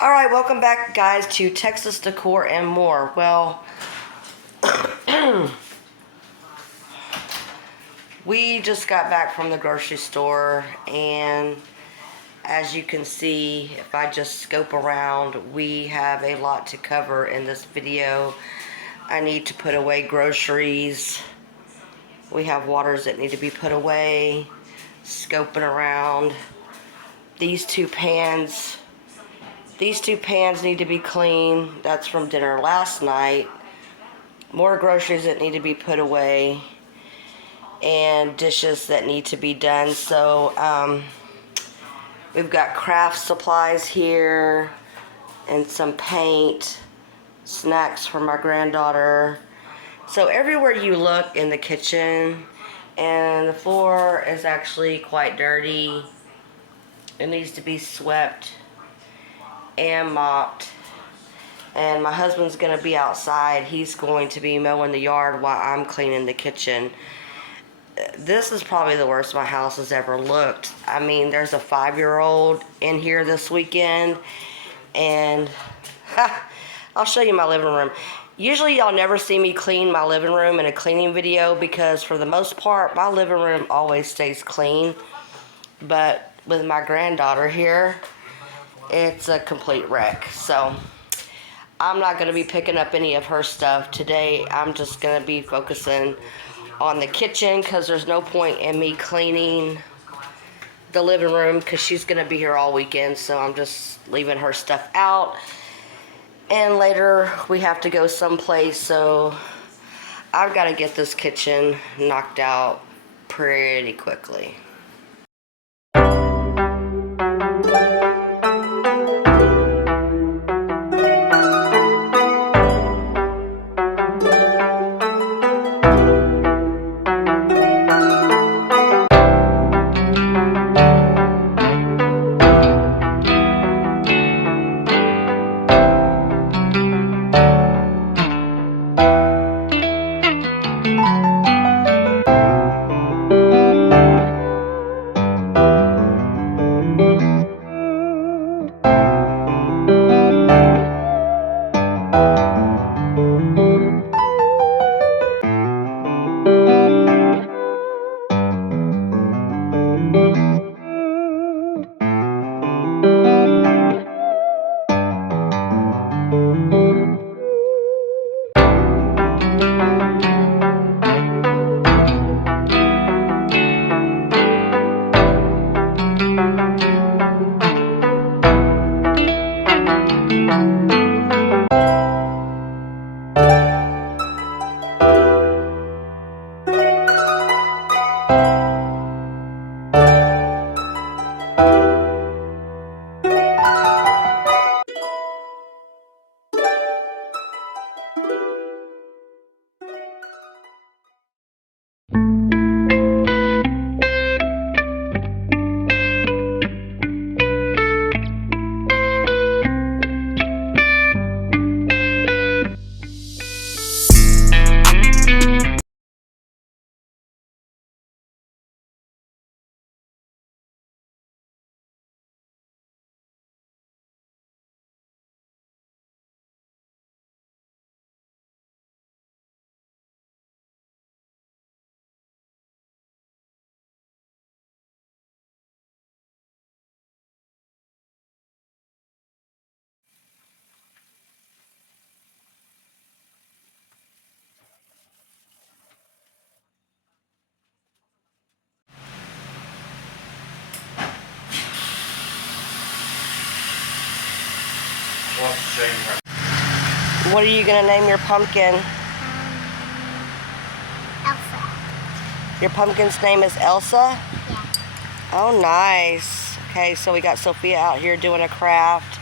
Alright, welcome back guys to Texas Decor and More. Well, we just got back from the grocery store, and as you can see, if I just scope around, we have a lot to cover in this video. I need to put away groceries. We have waters that need to be put away. Scoping around. These two pans need to be clean. That's from dinner last night. More groceries that need to be put away. And dishes that need to be done. So, we've got craft supplies here. And some paint. Snacks for my granddaughter. So everywhere you look in the kitchen, and the floor is actually quite dirty. It needs to be swept and mopped. And my husband's going to be outside. He's going to be mowing the yard while I'm cleaning the kitchen. This is probably the worst my house has ever looked. I mean, there's a 5-year-old in here this weekend. And I'll show you my living room. Usually y'all never see me clean my living room in a cleaning video because for the most part, my living room always stays clean. But with my granddaughter here, it's a complete wreck. So I'm not going to be picking up any of her stuff today. I'm just going to be focusing on the kitchen because there's no point in me cleaning the living room because she's going to be here all weekend. So I'm just leaving her stuff out. And later we have to go someplace, so I've got to get this kitchen knocked out pretty quickly. What are you going to name your pumpkin? Elsa. Your pumpkin's name is Elsa? Yeah. Oh, nice. Okay, so we got Sophia out here doing a craft.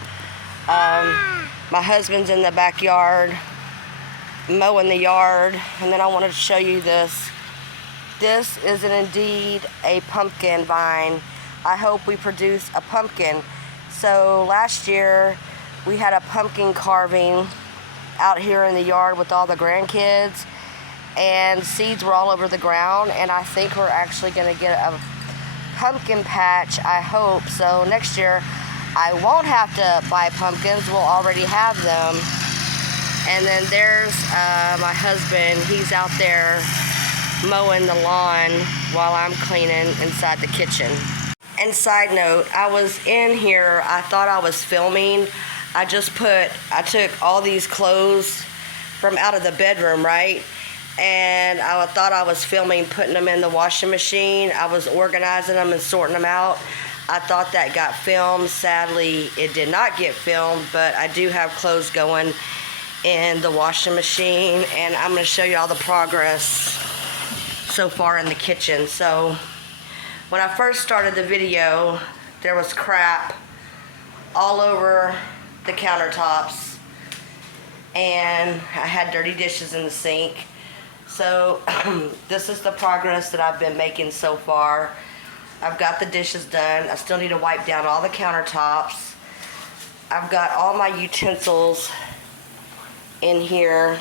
My husband's in the backyard mowing the yard. And then I wanted to show you this. This is indeed a pumpkin vine. I hope we produce a pumpkin. So last year we had a pumpkin carving out here in the yard with all the grandkids, and seeds were all over the ground, and I think we're actually going to get a pumpkin patch, I hope. So next year I won't have to buy pumpkins. We'll already have them. And then there's my husband. He's out there mowing the lawn while I'm cleaning inside the kitchen. And side note, I was in here, I thought I was filming. I took all these clothes from out of the bedroom, right? And I thought I was filming, putting them in the washing machine. I was organizing them and sorting them out. I thought that got filmed. Sadly, it did not get filmed, but I do have clothes going in the washing machine, and I'm going to show you all the progress so far in the kitchen. So when I first started the video, there was crap all over the countertops, and I had dirty dishes in the sink. So this is the progress that I've been making so far. I've got the dishes done. I still need to wipe down all the countertops. I've got all my utensils in here.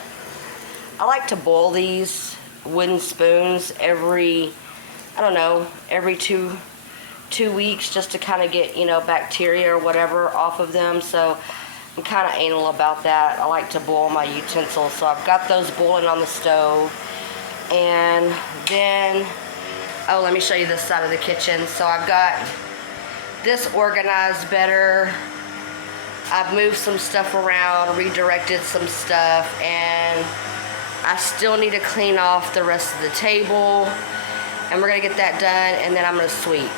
I like to boil these wooden spoons every two weeks, just to kind of get, bacteria or whatever off of them. So I'm kind of anal about that. I like to boil my utensils. So I've got those boiling on the stove. And then, let me show you this side of the kitchen. So I've got this organized better. I've moved some stuff around, redirected some stuff, and I still need to clean off the rest of the table. And we're gonna get that done, and then I'm gonna sweep.